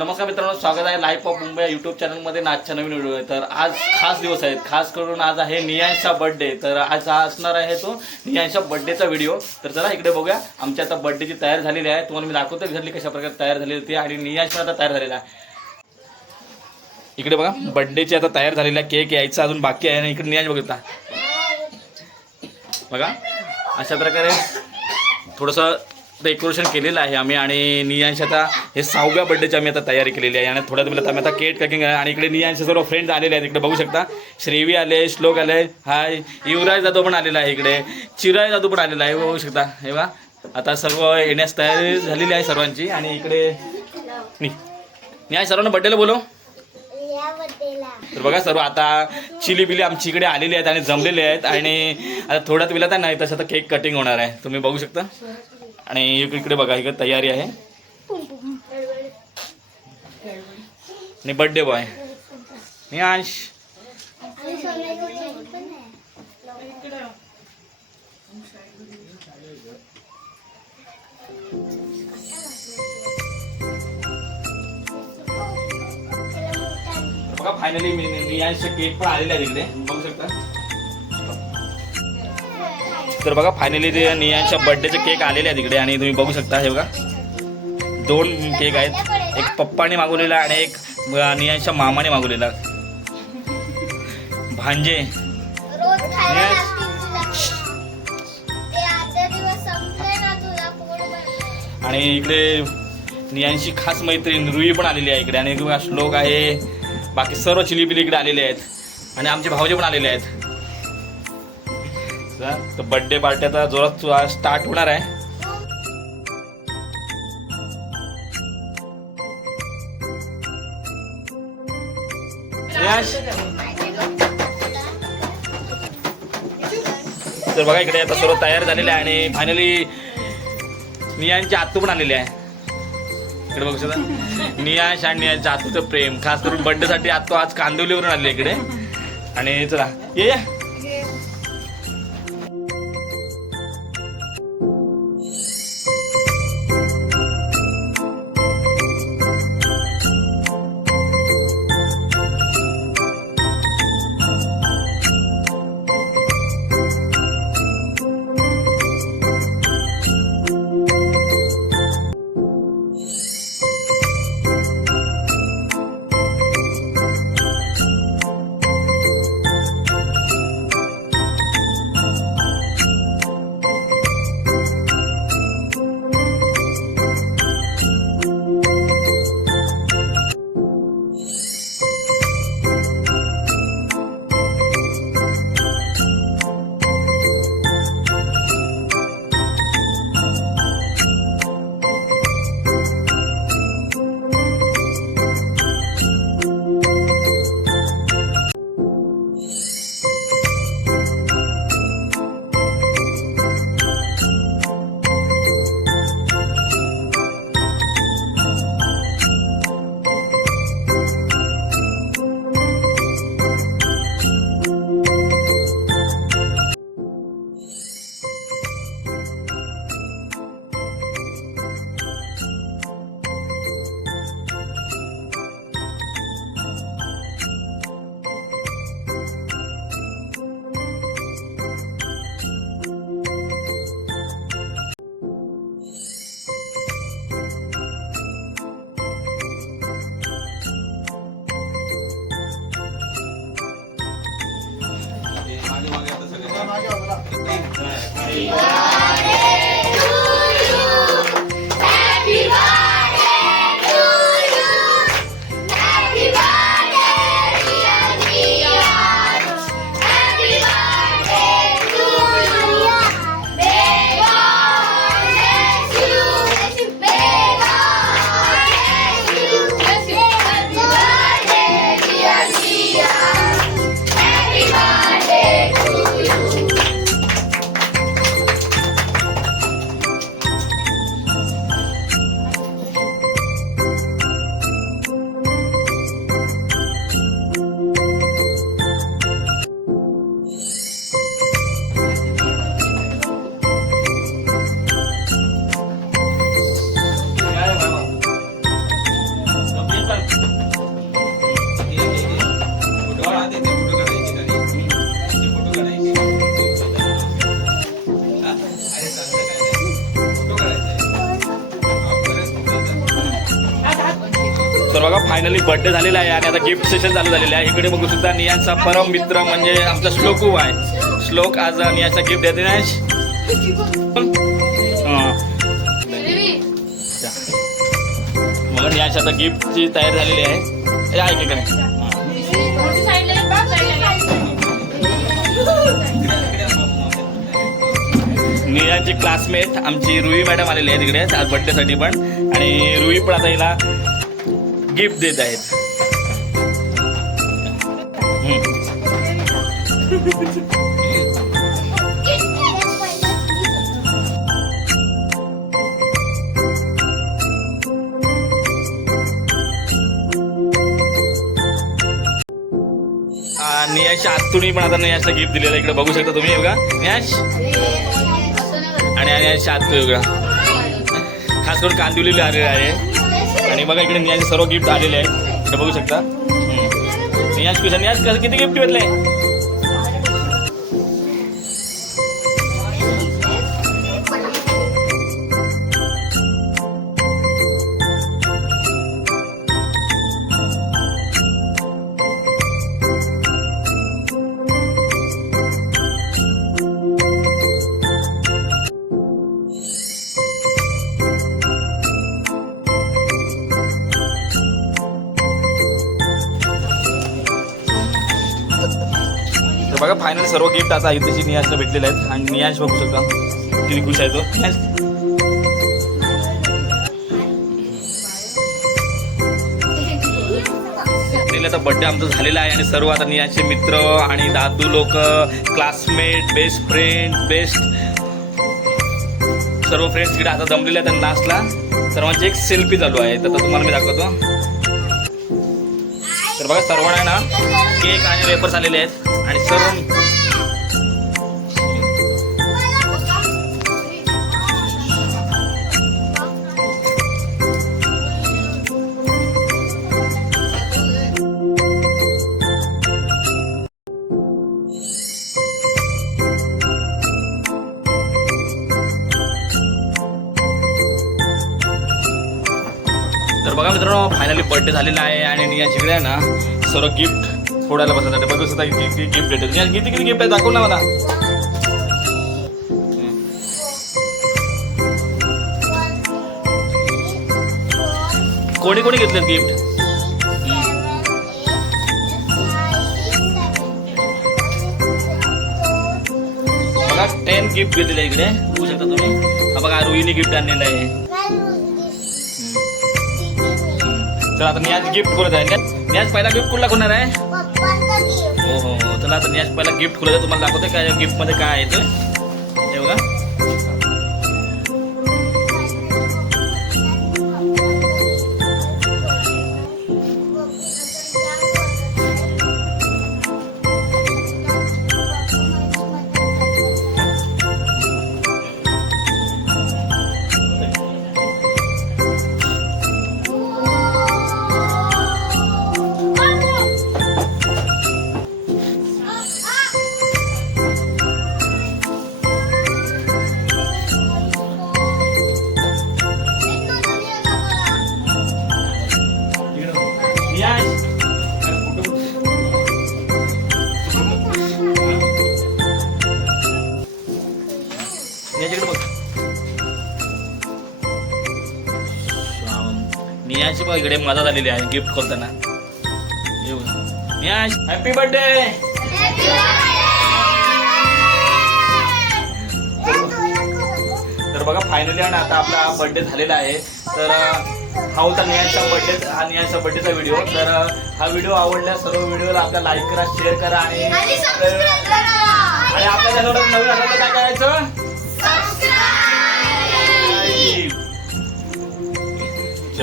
नमस्कार मित्रांनो स्वागत आहे लाईफ ऑफ मुंबई यूट्यूब चॅनलमध्ये आजच्या नवीन व्हिडिओ आहे तर आज खास दिवस आहेत. खास करून आज आहे नियांशचा बर्थडे तर आज हा असणार आहे तो नियांशच्या बर्थडेचा व्हिडिओ. तर चला इकडे बघूया. आमची आता बर्थडेची तयार झालेली आहे. तुम्हाला मी दाखवतो घरली कशा प्रकारे तयार झालेली होती आणि नियांश आता तयार झालेला आहे. इकडे बघा बर्थडेची आता तयार झालेला केक यायचा अजून बाकी आहे आणि इकडे नियांश बघता बघा अशा प्रकारे थोडंसं डेकोरेशन केलेलं आहे आम्ही आणि नियांश आता हे सहाव्या बड्डेची आम्ही आता तयारी केलेली आहे. आणि थोड्या आम्ही आता केक कटिंग आहे. आणि इकडे नियांशचे सर्व फ्रेंड्स आलेले आहेत. इकडे बघू शकता. श्रेवी आले श्लोक आले. हाय युवराज जाधव पण आलेला आहे इकडे. चिराय जाधव पण आलेला आहे. बघू शकता. हे बघा. आता सर्व येण्यास तयारी झालेली आहे सर्वांची. आणि इकडे नियांश सर्वांना बड्डेला बोलव. तर बघा सर्व आता चिली बिली आमची इकडे आलेली आहेत आणि जमलेले आहेत. आणि आता थोड्यात वेळात नाही तसं आता केक कटिंग होणार आहे. तुम्ही बघू शकता. आणि इकडे बघा इकडे तयारी आहे. आणि बर्थडे बॉय नियांश. बघा फायनली नियांशचे केक पण आलेले आहे तिकडे बघू शकता. तर बघा फायनली ते नियांच्या बर्थडेचे केक आलेले आहेत इकडे आणि तुम्ही बघू शकता हे बघा. दोन केक आहेत. एक पप्पाने मागवलेला आणि एक नियांच्या मामाने मागवलेला. भांजे. आणि इकडे नियांची खास मैत्रीण रुई पण आलेली आहे इकडे. आणि श्लोक आहे. बाकी सर्व चिलीबिली इकडे आलेले आहेत. आणि आमचे भाऊजे पण आलेले आहेत. चला, तर बर्थडे पार्टी आता जोरात स्टार्ट होणार आहे. तर बघा इकडे आता सर्व तयार झालेले आहे आणि फायनली नियांचे आतू पण आलेले आहे. इकडे बघू शकता. नियाश आणि नियांच्या आतूचं प्रेम खास करून बड्डेसाठी आतू आज कांदिवलीवरून आले इकडे. आणि चला ये. Happy birthday. बघा फायनली बर्थडे झालेला आहे आणि आता गिफ्ट सेशन चालू झालेलं आहे. इकडे बघू सुद्धा नियांचा परम मित्र म्हणजे आमचा श्लोकू आहे. श्लोक आज नियांचा गिफ्ट देते नाश मग नियांची आता गिफ्टची तयारी झालेली आहे. हे ऐक इकडे? नियाची क्लासमेट आमची रुई मॅडम आलेली आहे तिकडे आज बर्थडेसाठी पण. आणि रुई पण आता हिला गिफ्ट देत आहेत. हम्म. आतुणी पण आता नियाशला गिफ्ट दिलेलं इकडे बघू शकता तुम्ही का? नियाश? आणि नियाशच्या आतू बघा खास करून कांदिवलेले आलेला आहे. आणि बघा इकडे नियाज सर्व गिफ्ट आलेले आहेत. इकडे बघू शकता. नियाज कुशल नियाज किती गिफ्ट भेटले? फायनल सर्व गिफ्ट आता इथेची नियाशला भेटलेले आहेत. आणि नियाश बघू शकता किती खुश आहे तो. आता बर्थडे आमचा झालेला आहे आणि सर्व आता नियाचे मित्र आणि दादू लोक क्लासमेट बेस्ट फ्रेंड बेस्ट सर्व फ्रेंड्स तिकडे आता जमलेले आहेत आणि लास्टला सर्वांची एक सेल्फी चालू आहे. तर तुम्हाला मी दाखवतो. तर बघा सर्वांना ना केक आणि वेपर्स आलेले आहेत. आणि सर्व तर बघा मित्रांनो फायनली बर्थडे झालेला आहे आणि निया जिकडे आहे ना सर्व गिफ्ट फोडायला बसत बघू सुद्धा किती गिफ्ट भेटेल किती किती गिफ्ट आहे? दाखव ना मला. कोणी कोणी घेतलेत गिफ्ट? बघा टेन गिफ्ट घेतलेले आहे इकडे. बघू शकता तुम्ही. हा बघा रुईने गिफ्ट आणलेलं आहे. तर आता मी आज गिफ्ट करत आहे मी आज पहिला गिफ्ट कुठला कोणार आहे? चला तर पहिला गिफ्ट खुलं तुम्हाला दाखवते काय गिफ्टमध्ये काय आहे ते? बघा. नियाज इकडे बघ नियाची बघ इकडे मजा झालेली आहे गिफ्ट खोलताना. नियाज हॅपी बर्थडे तर बघा फायनली आणि आता आपला बर्थडे झालेला आहे. तर हा होता नियांचा बर्थडे हा नियांचा बर्थडेचा व्हिडिओ तर हा व्हिडिओ आवडल्यास सर्व व्हिडिओला आपला लाईक करा शेअर करा आणि आणि आपल्या चॅनलवर नवीन तर काय करायचं?